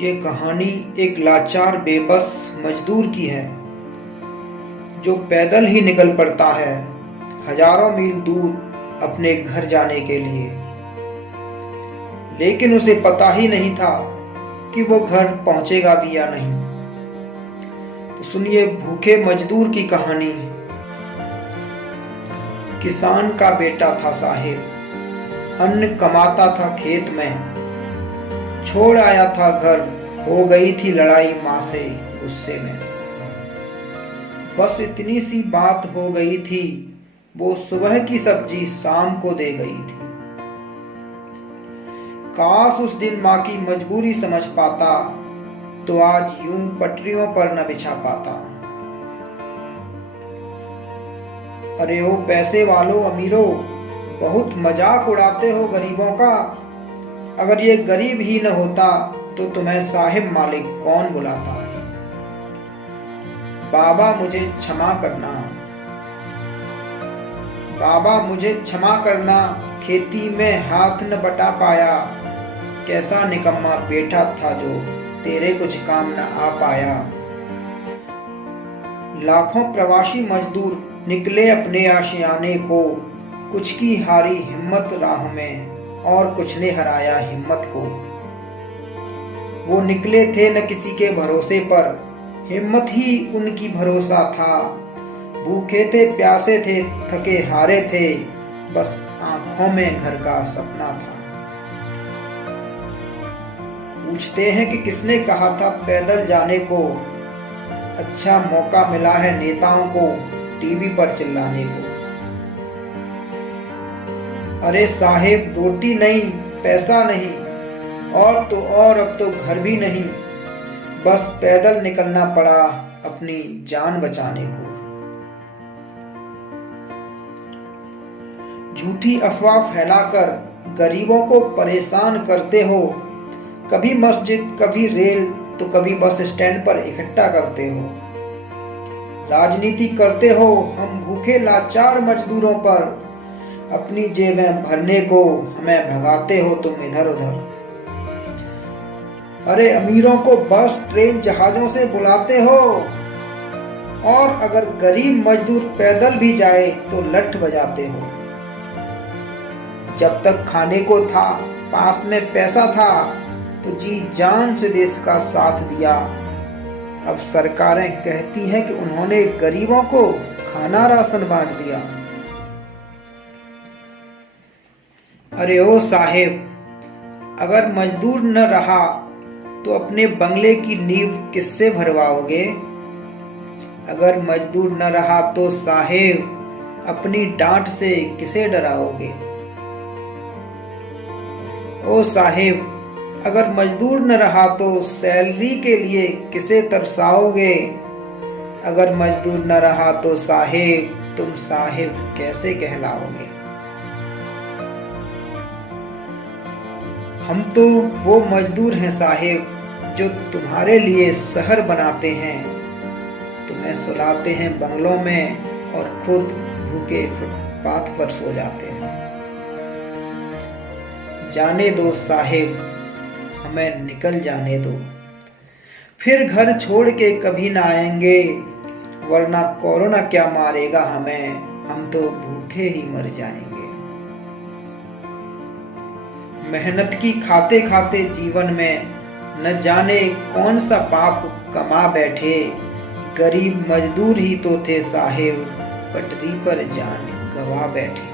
ये कहानी एक लाचार बेबस मजदूर की है जो पैदल ही निकल पड़ता है हजारों मील दूर अपने घर जाने के लिए। लेकिन उसे पता ही नहीं था कि वो घर पहुंचेगा भी या नहीं। तो सुनिए भूखे मजदूर की कहानी। किसान का बेटा था साहेब, अन्न कमाता था खेत में, छोड़ आया था घर, हो गई थी लड़ाई माँ से गुस्से में। बस इतनी सी बात हो गई थी, वो सुबह की सब्जी शाम को दे गई थी। काश उस दिन माँ की मजबूरी समझ पाता, तो आज यूं पटरियों पर न बिछा पाता। अरे ओ पैसे वालों अमीरों, बहुत मजाक उड़ाते हो गरीबों का। अगर ये गरीब ही न होता तो तुम्हें साहिब मालिक कौन बुलाता। बाबा मुझे क्षमा करना, बाबा मुझे क्षमा करना, खेती में हाथ न बटा पाया। कैसा निकम्मा बेटा था जो तेरे कुछ काम न आ पाया। लाखों प्रवासी मजदूर निकले अपने आशियाने को, कुछ की हारी हिम्मत राह में और कुछ ने हराया हिम्मत को। वो निकले थे न किसी के भरोसे पर, हिम्मत ही उनकी भरोसा था। भूखे थे प्यासे थे थके हारे थे, बस आंखों में घर का सपना था। पूछते हैं कि किसने कहा था पैदल जाने को, अच्छा मौका मिला है नेताओं को टीवी पर चिल्लाने को। अरे साहेब रोटी नहीं, पैसा नहीं, और तो और अब तो घर भी नहीं, बस पैदल निकलना पड़ा अपनी जान बचाने को। झूठी अफवाह फैलाकर गरीबों को परेशान करते हो। कभी मस्जिद, कभी रेल, तो कभी बस स्टैंड पर इकट्ठा करते हो। राजनीति करते हो हम भूखे लाचार मजदूरों पर, अपनी जेबें भरने को हमें भगाते हो तुम इधर उधर। अरे अमीरों को बस ट्रेन जहाजों से बुलाते हो, और अगर गरीब मजदूर पैदल भी जाए तो लठ बजाते हो। जब तक खाने को था, पास में पैसा था, तो जी जान से देश का साथ दिया। अब सरकारें कहती हैं कि उन्होंने गरीबों को खाना राशन बांट दिया। अरे ओ साहेब, अगर मजदूर न रहा तो अपने बंगले की नींव किससे भरवाओगे। अगर मजदूर न रहा तो साहेब अपनी डांट से किसे डराओगे। ओ साहेब, अगर मजदूर न रहा तो सैलरी के लिए किसे तरसाओगे। अगर मजदूर न रहा तो साहेब तुम साहेब कैसे कहलाओगे। हम तो वो मजदूर हैं साहेब, जो तुम्हारे लिए शहर बनाते हैं, तुम्हें सुलाते हैं बंगलों में और खुद भूखे फुटपाथ पर सो जाते हैं। जाने दो साहेब, हमें निकल जाने दो, फिर घर छोड़ के कभी ना आएंगे, वरना कोरोना क्या मारेगा हमें, हम तो भूखे ही मर जाएंगे। मेहनत की खाते खाते जीवन में न जाने कौन सा पाप कमा बैठे। गरीब मजदूर ही तो थे साहेब, पटरी पर जान गवा बैठे।